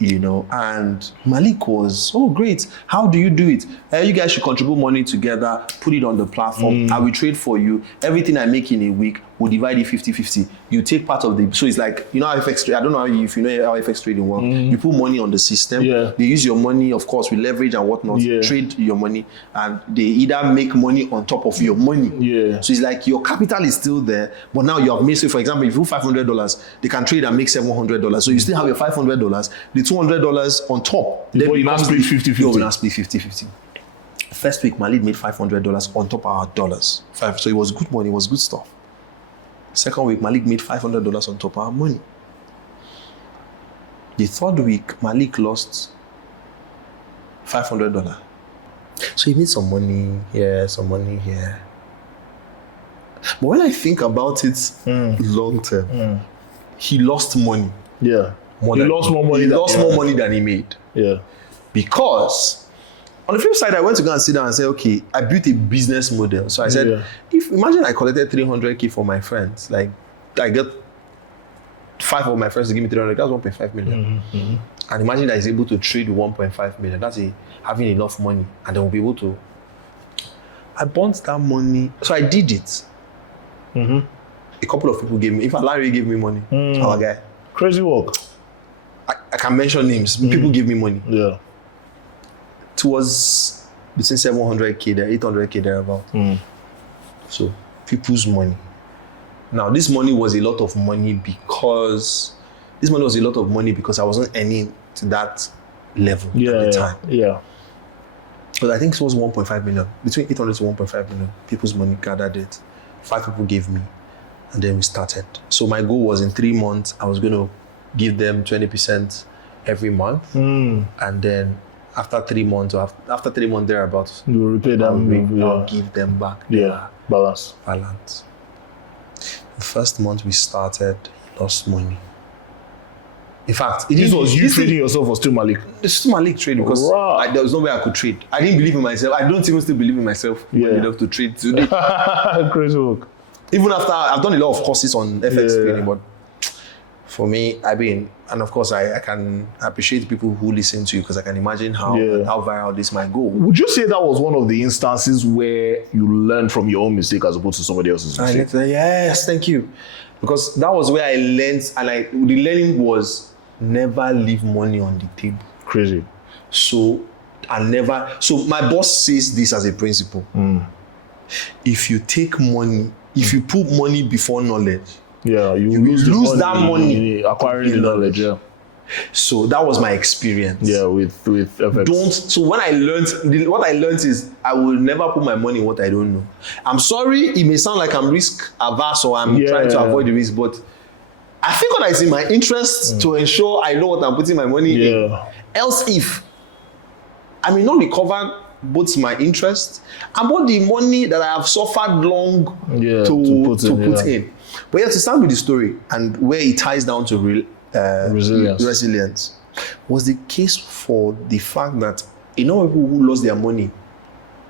And Malik was, oh great, how do you do it? You guys should contribute money together, put it on the platform, I will trade for you. Everything I make in a week, we'll divide it 50-50. You take part of the, so it's like, how FX trade, I don't know if you know how FX trading works. You put money on the system, they use your money, of course, with leverage and whatnot, trade your money, and they either make money on top of your money. So it's like your capital is still there, but now you have made, so for example, if you put $500, they can trade and make $700. So you still have your $500, the $200 on top. Then you now split 50-50. You now split 50-50. First week, Malik made $500 on top of our dollars. So it was good money, it was good stuff. Second week, Malik made $500 on top of our money. The third week, Malik lost $500. So he made some money here, some money here. But when I think about it long term, he lost money. Yeah. He lost more money than he made. Yeah. Because on the flip side, I went to go and sit down and say, okay, I built a business model. So I said, imagine I collected 300K for my friends, like I get 5 of my friends to give me 300, that's 1.5 million. And imagine that he's able to trade 1.5 million. That's having enough money, and they will be able to. I burnt that money, so I did it. A couple of people gave me. In fact, Larry gave me money. Our guy. Crazy work. I can mention names. People give me money. Yeah. It was between 700K there, 800K there about. So people's money. Now this money was a lot of money because I wasn't earning to that level at the time. Yeah. But I think it was 1.5 million. Between 800 to 1.5 million, people's money gathered it. 5 people gave me, and then we started. So my goal was in 3 months, I was going to give them 20% every month. And then after 3 months, or after 3 months thereabouts, you will repay them. I'll give them back. Balance. The first month we started, lost money. In fact, this was you trading yourself or still Malik? It's still Malik trade because there was no way I could trade. I didn't believe in myself. I don't even still believe in myself enough to trade today. Crazy work. Even after I've done a lot of courses on FX trading, but for me, and of course I can appreciate people who listen to you because I can imagine how viral this might go. Would you say that was one of the instances where you learned from your own mistake as opposed to somebody else's mistake? Yes, thank you. Because that was where I learned, and the learning was never leave money on the table. Crazy. So my boss says this as a principle. If you take money, if you put money before knowledge, you lose that money acquiring the knowledge. So that was my experience. With FX. So when I learned, what I learned is I will never put my money in what I don't know. I'm sorry, it may sound like I'm risk averse or I'm trying to avoid the risk, but I think that it's in my interest to ensure I know what I'm putting my money in. Else, if I may not recover both my interest and both the money that I have suffered long to put in. But to start with the story and where it ties down to resilience was the case for the fact that people who lost their money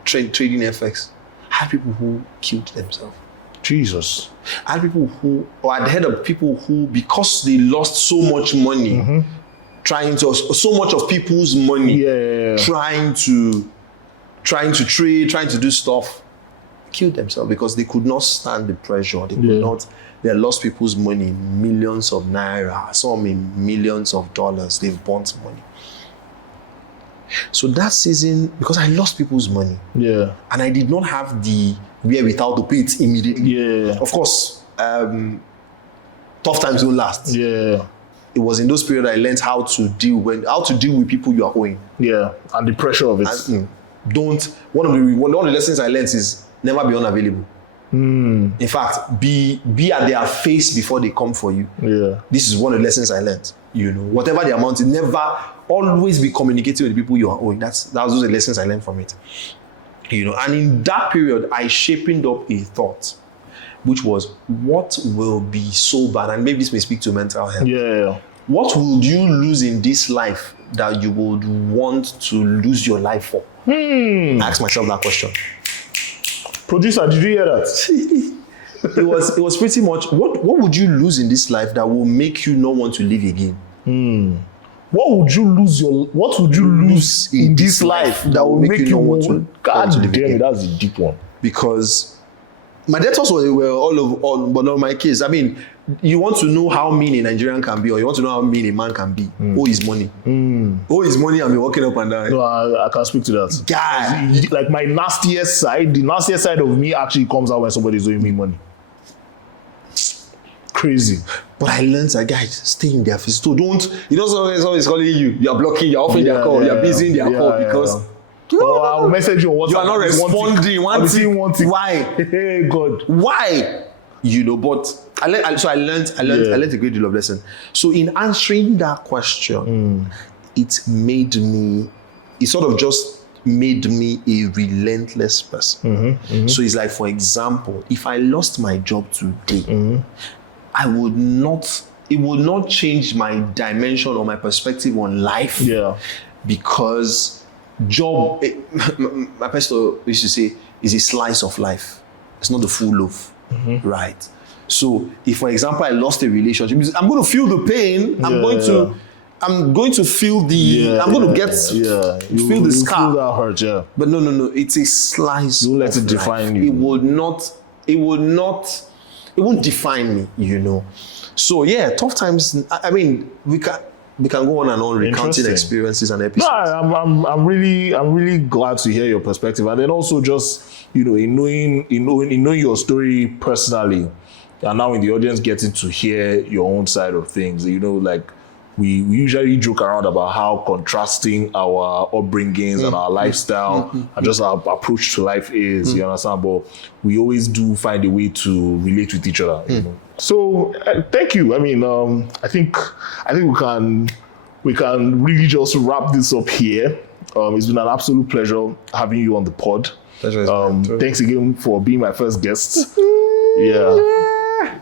trading FX had people who killed themselves. Jesus. I had people who, or I'd heard of people who, because they lost so much money, so much of people's money, trying to trade, trying to do stuff, killed themselves because they could not stand the pressure. They could not. They lost people's money, millions of naira, some in millions of dollars. They've burnt money. So that season, because I lost people's money, and I did not have the wherewithal to pay it immediately. Of course, tough times don't last. It was in those periods I learned how to deal with people you are owing. And the pressure of it. One of the lessons I learned is never be unavailable. In fact, be at their face before they come for you. This is one of the lessons I learned. Whatever the amount is, never always be communicating with the people you are owing. That was the lessons I learned from it. And in that period, I shaped up a thought, which was, what will be so bad? And maybe this may speak to mental health. What would you lose in this life that you would want to lose your life for? I asked myself that question. Producer, did you hear that? It was pretty much, what would you lose in this life that will make you not want to live again? What would you lose in this life that will make you not want to live again? That's a deep one. Because my debtors were all but not my case. I mean, you want to know how mean a Nigerian can be, or you want to know how mean a man can be. Owe his money. Owe his money and be walking up and down. No, I can't speak to that. Guy. Like my nastiest side, the nastiest side of me actually comes out when somebody's owing me money. Crazy. But I learned that, guys, stay in their face. So someone's calling you, you're blocking, you're offering their call, you're busy in their call because I will message you on WhatsApp. You are not responding. One thing. Why? Hey, God. Why? But I learned a great deal of lesson. So in answering that question, it sort of just made me a relentless person. So it's like, for example, if I lost my job today, it would not change my dimension or my perspective on life. Yeah. Because job, my pastor used to say, is a slice of life. It's not the full loaf, right? So if, for example, I lost a relationship, I'm going to feel the pain. I'm going to feel the. I'm going to feel the scar. Feel that hurt, yeah. But no. It's a slice. Don't let it define you. It won't define me. You know. So yeah, tough times. I mean, we can go on and on recounting experiences and episodes. No, I'm really glad to hear your perspective, and then also just in knowing your story personally, and now in the audience getting to hear your own side of things. Like we usually joke around about how contrasting our upbringings and our lifestyle and just our approach to life is. You understand? But we always do find a way to relate with each other. You know? So thank you. I mean, I think we can really just wrap this up here. It's been an absolute pleasure having you on the pod. Thanks again for being my first guest. Yeah.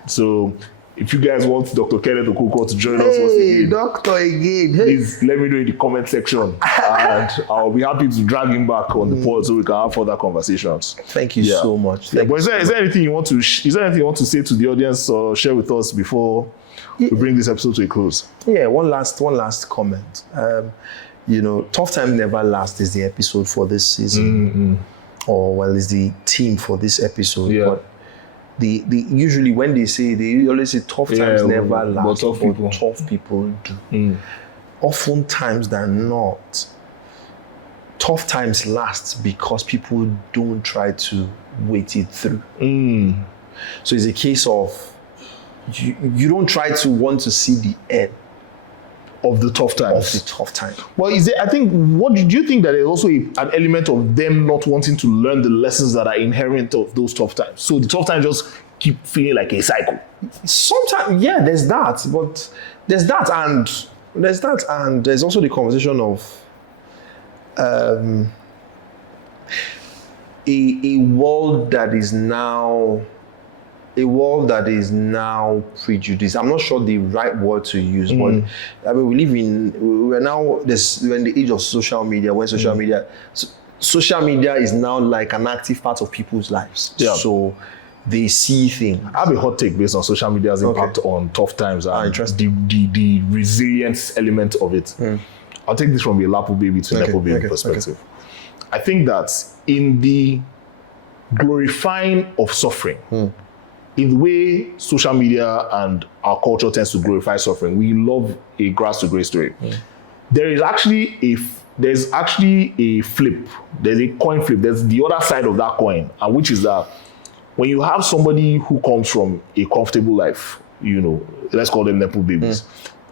So if you guys want Dr. Kenneth Okonkwo to join us once again, Doctor again. Please let me know in the comment section, and I'll be happy to drag him back on the pod so we can have further conversations. Thank you so much. But is there anything you want to say to the audience or share with us before we bring this episode to a close? Yeah, one last comment. Tough time never last is the episode for this season, or is the theme for this episode. Yeah. But usually when they always say tough times never last, but tough people do. Oftentimes than not, tough times last because people don't try to wait it through. So it's a case of you don't try to want to see the end of the tough times. Well, what do you think that there's also an element of them not wanting to learn the lessons that are inherent of those tough times? So the tough times just keep feeling like a cycle. Sometimes, yeah, there's that, but there's that, and there's also the conversation of a world that is now prejudiced. I'm not sure the right word to use, but I mean, we're in the age of social media, when social media is now like an active part of people's lives. Yeah. So they see things. I have a hot take based on social media's impact on tough times and the resilience element of it. I'll take this from a Lapo baby to Nepo baby perspective. I think that in the glorifying of suffering, in the way social media and our culture tends to glorify suffering, we love a grass to grace story. There's actually a flip. There's a coin flip. There's the other side of that coin, and which is that when you have somebody who comes from a comfortable life, let's call them Nepo babies,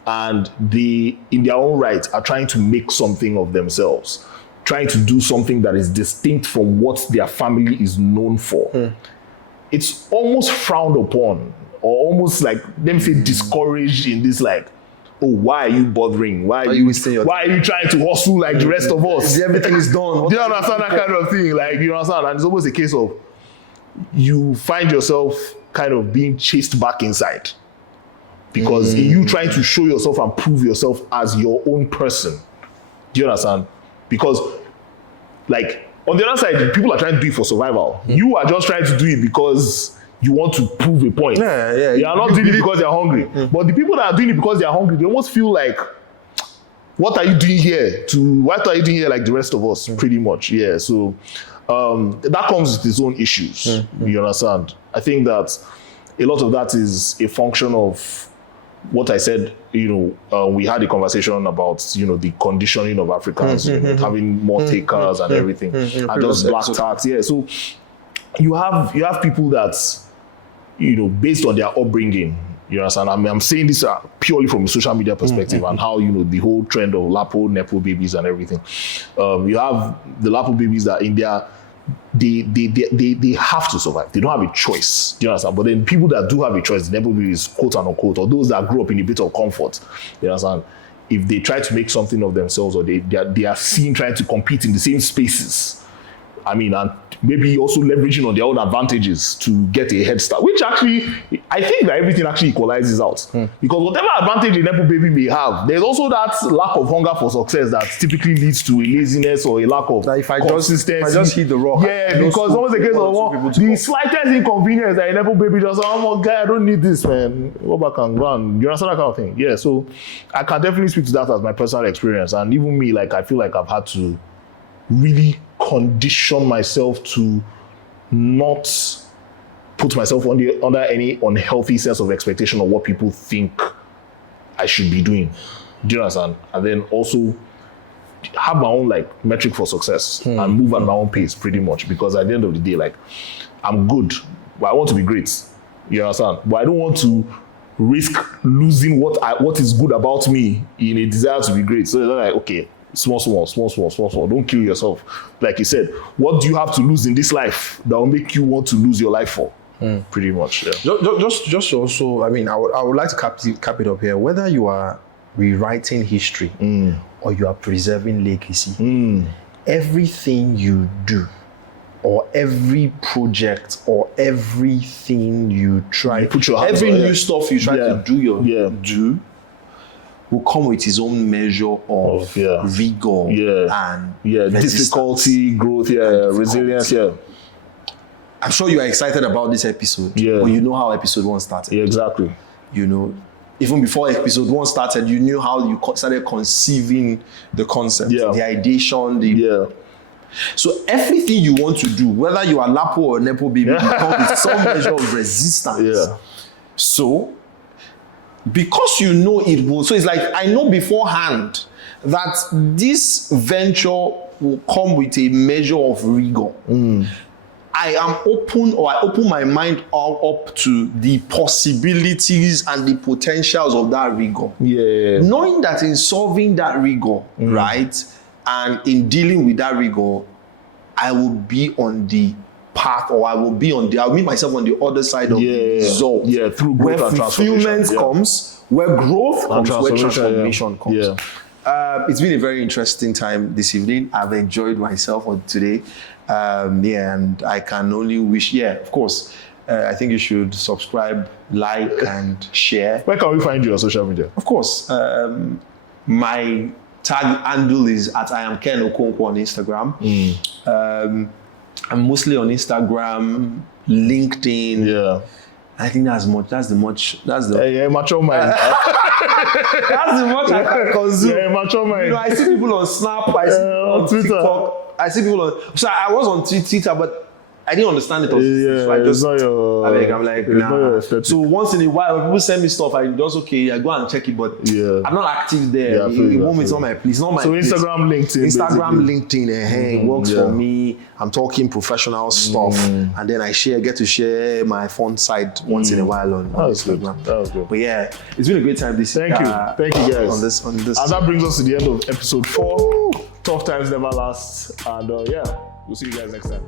and they, in their own right, are trying to make something of themselves, trying to do something that is distinct from what their family is known for. It's almost frowned upon, or almost like, let me say, discouraged in this, like, oh, why are you bothering? Why are you trying to hustle like the rest of us? Everything is done. Do you understand that kind of thing? Like, you understand? And it's almost a case of you find yourself kind of being chased back inside. Because you trying to show yourself and prove yourself as your own person. Do you understand? Because, like, on the other side, people are trying to do it for survival. You are just trying to do it because you want to prove a point. Yeah. You are not doing it because they are hungry. But the people that are doing it because they are hungry, they almost feel like, what are you doing here? What are you doing here like the rest of us? Pretty much, yeah. So that comes with its own issues. You understand? I think that a lot of that is a function of what I said. We had a conversation about the conditioning of Africans, having more takers and everything, and just black tax. Yeah, so you have people that based on their upbringing. You understand? I'm saying this purely from a social media perspective and how the whole trend of Lapo, Nepo babies and everything. You have the Lapo babies that in they have to survive. They don't have a choice. Do you understand? But then people that do have a choice, the Nepo babies, quote unquote, or those that grew up in a bit of comfort, you understand? If they try to make something of themselves, or they are seen trying to compete in the same spaces, I mean, and maybe also leveraging on their own advantages to get a head start, which actually, I think that everything actually equalizes out. Because whatever advantage a Nepo baby may have, there's also that lack of hunger for success that typically leads to a laziness or a lack of consistency. If I just hit the rock. Yeah, because almost the case of the slightest inconvenience that a Nepo baby just, oh my guy, I don't need this, man. Go back and run. You understand that kind of thing? Yeah, so I can definitely speak to that as my personal experience. And even me, like, I feel like I've had to really condition myself to not put myself under any unhealthy sense of expectation of what people think I should be doing. Do you understand? And then also have my own like metric for success and move at my own pace pretty much, because at the end of the day, like, I'm good, but I want to be great. You understand? But I don't want to risk losing what is good about me in a desire to be great. So it's like, okay, small. Don't kill yourself. Like you said, what do you have to lose in this life that will make you want to lose your life for? Pretty much, yeah. Just also, I mean, I would like to cap it up here. Whether you are rewriting history or you are preserving legacy, everything you do, or every project, or everything you try, every new stuff you try to do, will come with his own measure of rigor and difficulty, growth, resilience, I'm sure you are excited about this episode, but you know how episode 1 started. Yeah, exactly. You know, even before episode 1 started, you knew how you started conceiving the concept, the ideation, So everything you want to do, whether you are Lapo or Nepo baby, comes with some measure of resistance. So, because you know it will, so it's like, I know beforehand that this venture will come with a measure of rigor. I am open, or I open my mind up to the possibilities and the potentials of that rigor. Knowing that in solving that rigor, right, and in dealing with that rigor, I will be on the path, or I'll meet myself on the other side of the result. Through growth where and fulfillment comes, where growth comes, where transformation comes. It's been a very interesting time this evening. I've enjoyed myself on today. And I can only wish, of course, I think you should subscribe, like, and share. Where can we find you on social media? Of course, my tag handle is at I am Ken Okonkwo on Instagram. I'm mostly on Instagram, LinkedIn. I think that's the mature mind. That's the much I can consume. Mature mind. You know, I see people on Snap, I see people on Twitter. TikTok, I see people on. So I was on Twitter, but I didn't understand it. So I just, I'm like, nah. So once in a while, when people send me stuff, I just I go and check it, but I'm not active there. It's not my place. Not my place. Instagram, LinkedIn, works for me. I'm talking professional stuff, and then I get to share my fun side once in a while on Instagram. That was good. But it's been a great time this. Thank you guys. On this. And that brings us to the end of episode 4. Tough times never last, and we'll see you guys next time.